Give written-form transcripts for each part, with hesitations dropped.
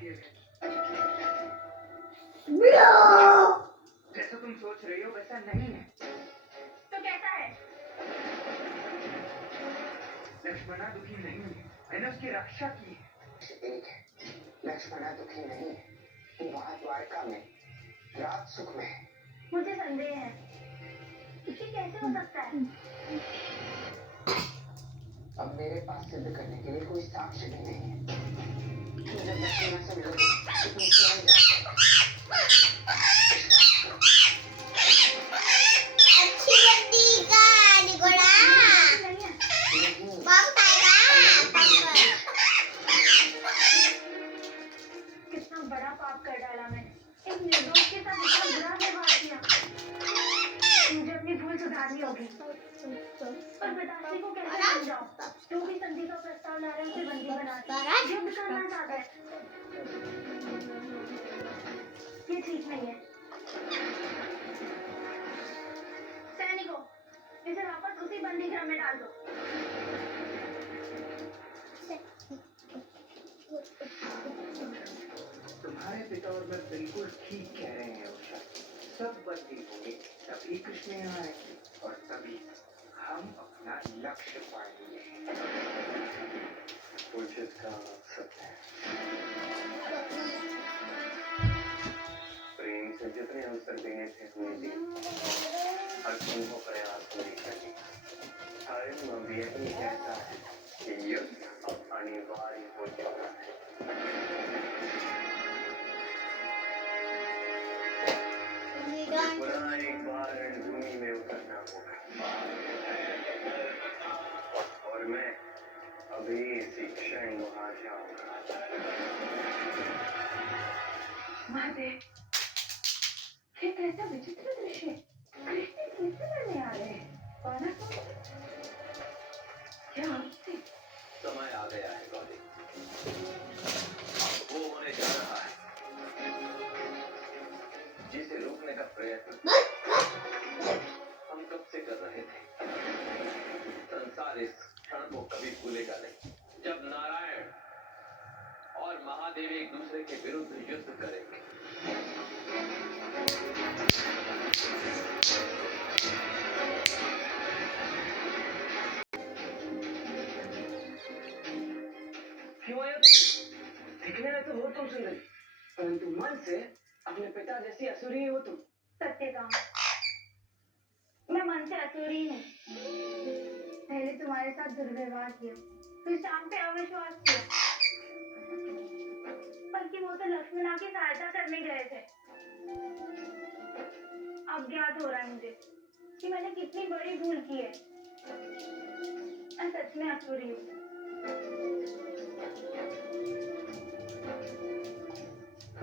किए थे। जैसा तुम सोच रही हो वैसा नहीं है। तो कैसा है? लक्ष्मणा दुखी नहीं है, मैंने उसकी रक्षा की है। एक है, लक्ष्मणा दुखी नहीं है, वो वहाँ द्वारका में राज सुख में है। मुझे संदेह है, ये कैसे हो सकता है? अब मेरे पास सिद्ध करने के लिए कोई साक्ष्य भी नहीं है। जब लक्ष्मणा से मिलोगे तो तुम स्वयं जाओगे। अच्छी बत्ती का निगोड़ा बम खाएगा कितना बड़ा पाप कर डाला मैंने, एक निर्दोष के साथ इतना बुरा व्यवहार किया। मुझे अपनी भूल सुधारनी होगी। पर पिताश्री को कैसे समझाऊं? जो भी संधि का प्रस्ताव ला रहे हैं उसे बंदी बना युद्ध करना चाहता है। ये ठीक नहीं है। सैनिकों, इसे वापस उसी बंदी गृह में डाल दो। तुम्हारे पिता और मैं बिल्कुल ठीक कह रहे हैं उषा। सब बंदी होंगे तभी कृष्ण यहाँ आएंगे और तभी हम अपना लक्ष्य पाएंगे। कुछ इसका मकसद है। प्रेम से जितने अवसर देने थे हमने दिए, हर संभव प्रयास पूरी करनी। धर्म अब यही कहता है कि युद्ध अब अनिवार्य हो चुका है। पुनः एक बार रणभूमि में उतरना होगा और मैं अभी इसी क्षण वहां जाऊंगा। महादेव, ये कैसा विचित्र दृश्य। कृष्ण कैसे लड़ने आ रहे हैं? पाना क्या समय आ गया है गौरी, वो होने जा रहा है जिसे रोकने का प्रयत्न हम कब से कर रहे थे। संसार इस क्षण को कभी भूलेगा नहीं जब नारायण और महादेव एक दूसरे के विरुद्ध युद्ध करेंगे। क्यों आया तुम? दिखने में तो हो तुम सुंदरी, परंतु मन से अपने पिता जैसी असुरी हो तुम। सत्य काम, मैं मन से असुरी हूँ। पहले तुम्हारे साथ दुर्व्यवहार किया, फिर शाम पे अविश्वास किया, बल्कि वो तो लक्ष्मणा की सहायता करने गए थे। अब ज्ञात हो रहा है मुझे कि मैंने कितनी बड़ी भूल की है। मैं सच में असुरी हूँ।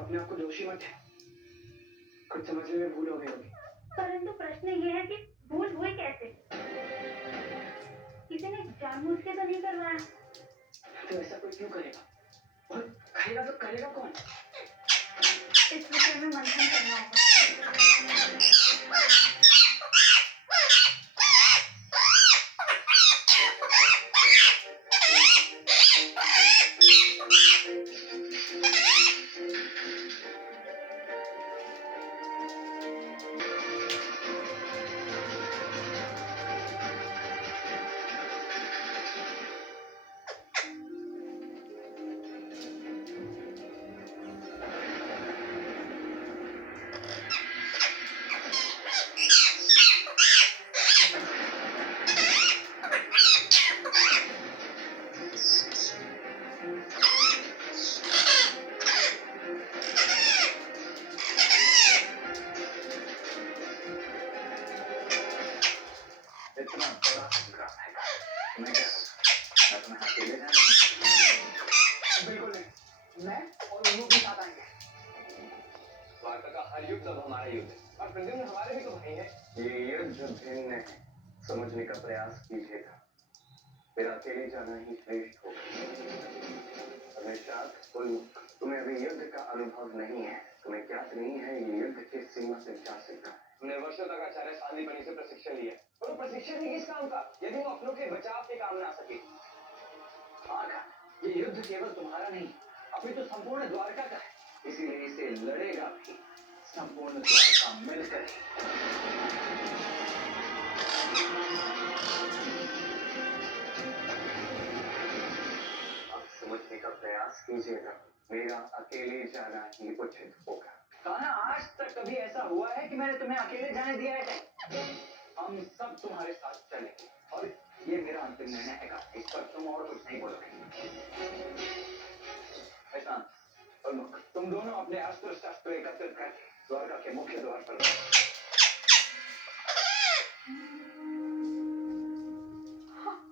अपने आप को दोषी मत है, कुछ समझने में भूल हो गई होगी। परंतु प्रश्न ये है कि भूल हुई कैसे? किसी ने जानबूझ के तो नहीं करवाया। तो ऐसा कोई क्यों करेगा? और करेगा तो करेगा कौन? इस विषय में मंथन करना होगा। इतना बड़ा संग्राम है, मैं क्या करूं? मैं तुम्हें अकेले जाने दूं? बिल्कुल नहीं, मैं और उन्हों के साथ आएंगे। द्वारका का हर युद्ध अब हमारा युद्ध है और प्रद्युम्न हमारे भी तो भाई है। ये युद्ध भिन्न है, समझने का प्रयास कीजिएगा। फिर अकेले जाना ही श्रेष्ठ होगा। निशांत, तुम्हें अभी युद्ध का अनुभव नहीं है, तुम्हें ज्ञात नहीं है ये युद्ध किस सीमा से जा सकता है। हमने वर्षों तक आचार्य सांदीपनि से प्रशिक्षण लिया, पर वो प्रशिक्षण ही किस काम का यदि वो अपनों के बचाव के काम ना सके। हाँ, ये युद्ध केवल तुम्हारा नहीं, अभी तो संपूर्ण द्वारका का है, इसीलिए इसे लड़ेगा भी संपूर्ण द्वारका मिलकर ही। आप समझने का प्रयास कीजिएगा, मेरा अकेले जाना ही उचित होगा। कान्हा, आज तक कभी ऐसा हुआ है कि मैंने तुम्हें अकेले जाने दिया है क्या? हम सब तुम्हारे साथ चलेंगे और ये मेरा अंतिम निर्णय है। इस पर तुम और कुछ नहीं बोलोगे। ऐसा और तुम दोनों अपने अस्त्र शस्त्र एकत्रित करके द्वारका के मुख्य द्वार पर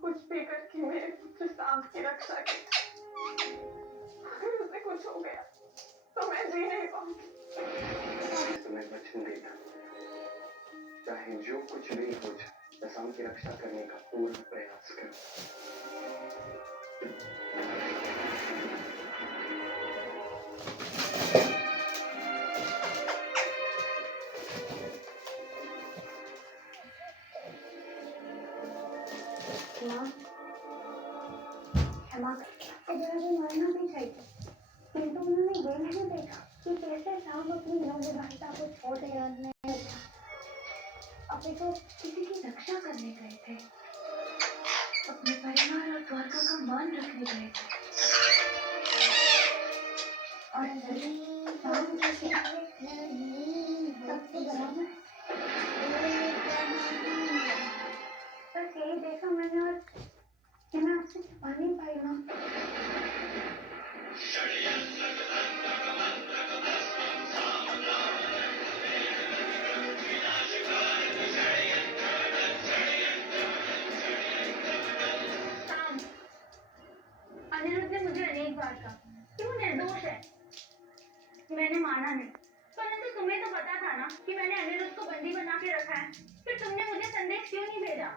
कुछ भी करके मेरे पुत्र सांप की रक्षा की। अगर उसे कुछ हो गया तो मैं जी नहीं पाऊंगी। तुम्हें वचन देता, चाहे जो कुछ भी हो जाए, मैं सांप की रक्षा करने का पूरा प्रयास करूं। क्षमा कर, मरना भी चाहिए, किंतु उन्होंने ये नहीं देखा कि कैसे सांप अपनी नवविवाहिता को छोड़ नहीं था। अभी तो किसी की रक्षा करने गए थे, अपने परिवार और द्वारका का मान रखने गए थे, और सांप कैसे सबसे बराबर है। बस यही देखा मैंने और कि मैं आपसे छुपा नहीं पाई माँ। अनिरुद्ध ने मुझे अनेक बार कहा कि वो निर्दोष है। मैंने माना नहीं, परंतु तुम्हें तो पता था ना कि मैंने अनिरुद्ध को बंदी बना के रखा है। फिर तुमने मुझे संदेश क्यों नहीं भेजा?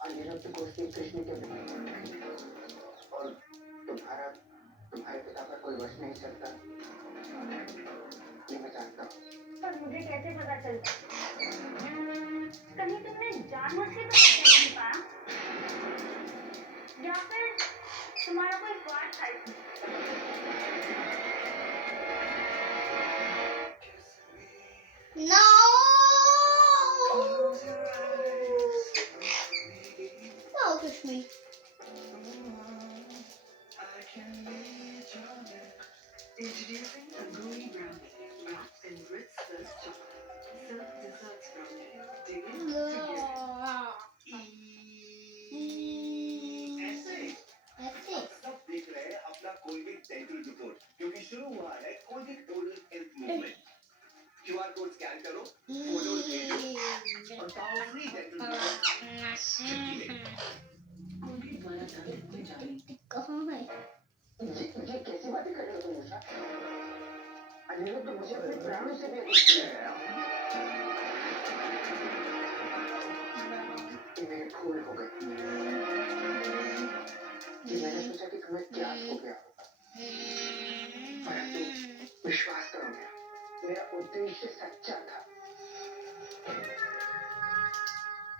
अनिरुद्ध को श्री कृष्ण के और तुम्हारे पिता पर कोई वश नहीं चलता, ये मैं जानता हूँ। पर मुझे कैसे पता चलता? कहीं तुमने जानबूझ के तो सत्य नहीं पाया, या फिर तुम्हारा कोई स्वार्थ था इसमें? No! Oh, push me. Introducing a gooey brownie wrapped in Ritz First chocolate. Silk desserts brownie. Dig in together. ऐसे ऐसे सब देख रहे हैं अपना कोलगेट डेंटल रिपोर्ट, क्योंकि शुरू हुआ है Colgate oral health movement. QR code scan करो, फोटो भेजो और पाओ फ्री डेंटल रिपोर्ट छुट्टी में। कोलगेट द्वारा दांत में जाली। कहाँ है? ये कैसी बातें कर रहे हो तुम उषा? अनिरुद्ध तो मुझे अपने प्राणों से भी अधिक प्रिय है। ये मेरे भूल हो गई। कि मैंने सोचा कि तुम्हें ज्ञात हो गया होगा, परंतु विश्वास करो मेरा उद्देश्य सच्चा था।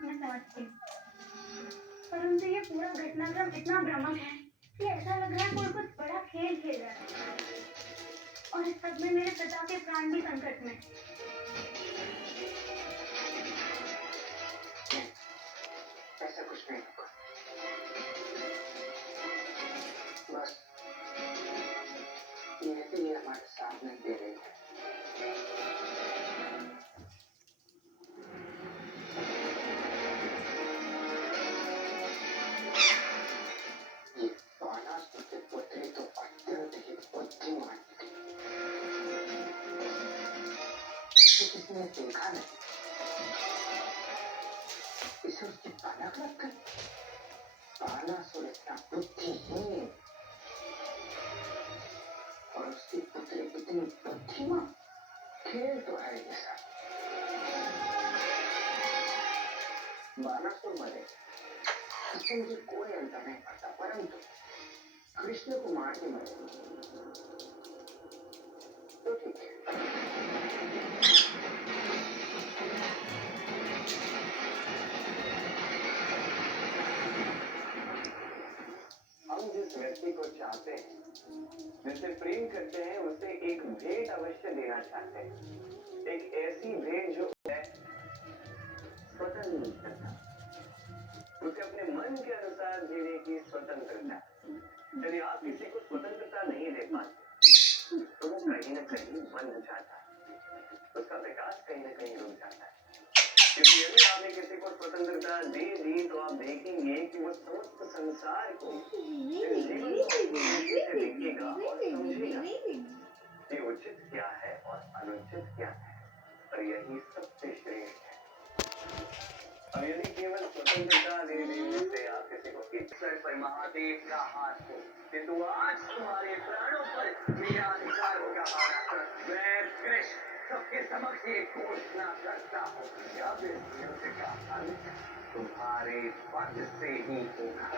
मैं समझती हूँ, परंतु ये पूरा घटनाक्रम इतना भ्रामक है कि ऐसा लग रहा है कोई कुछ बड़ा खेल खेल रहा है, और इस सब में मेरे पिता के प्राण भी संकट में। ऐसा कुछ नहीं होगा, बस ये हमारे सामने दे रही है। ये बाणासुर के पुत्री तो अत्यंत ही बुद्धिमान थी, किसने देखा नहीं, इसे उसकी भनक लग गई। बाणासुर इतना बुद्धिहीन और उसकी पुत्री इतनी बुद्धिमान, खेल तो है ये सब। बाणासुर मरे, इससे मुझे कोई अंतर नहीं पड़ता, परंतु कृष्ण को मार के मरे तो ठीक है। जिससे प्रेम करते हैं उसे एक भेंट अवश्य देना चाहते हैं, एक ऐसी भेंट जो है स्वतंत्रता, उसे अपने मन के अनुसार जीने की स्वतंत्रता। यदि आप किसी को स्वतंत्रता नहीं दे पाते तो वो कहीं न कहीं बंध जाता है, उसका विकास कहीं न कहीं रुक जाता है। क्योंकि यदि आपने किसी को स्वतंत्रता दे दी तो आप देखेंगे कि वो समस्त संसार को इस जीवन को अपनी दृष्टि से देखेगा और समझेगा कि उचित क्या है और अनुचित क्या है, और यही सबसे श्रेष्ठ है। और यदि केवल स्वतंत्रता दे देने से आप किसी को ईश्वर पर महादेव का हाथ हो, किंतु आज तुम्हारे प्राणों पर मेरा अधिकार होगा महाराज। मैं कृष्ण सबके समक्ष ये घोषणा करता हूँ कि अब इस युद्ध का अंत तुम्हारे पद से ही होगा।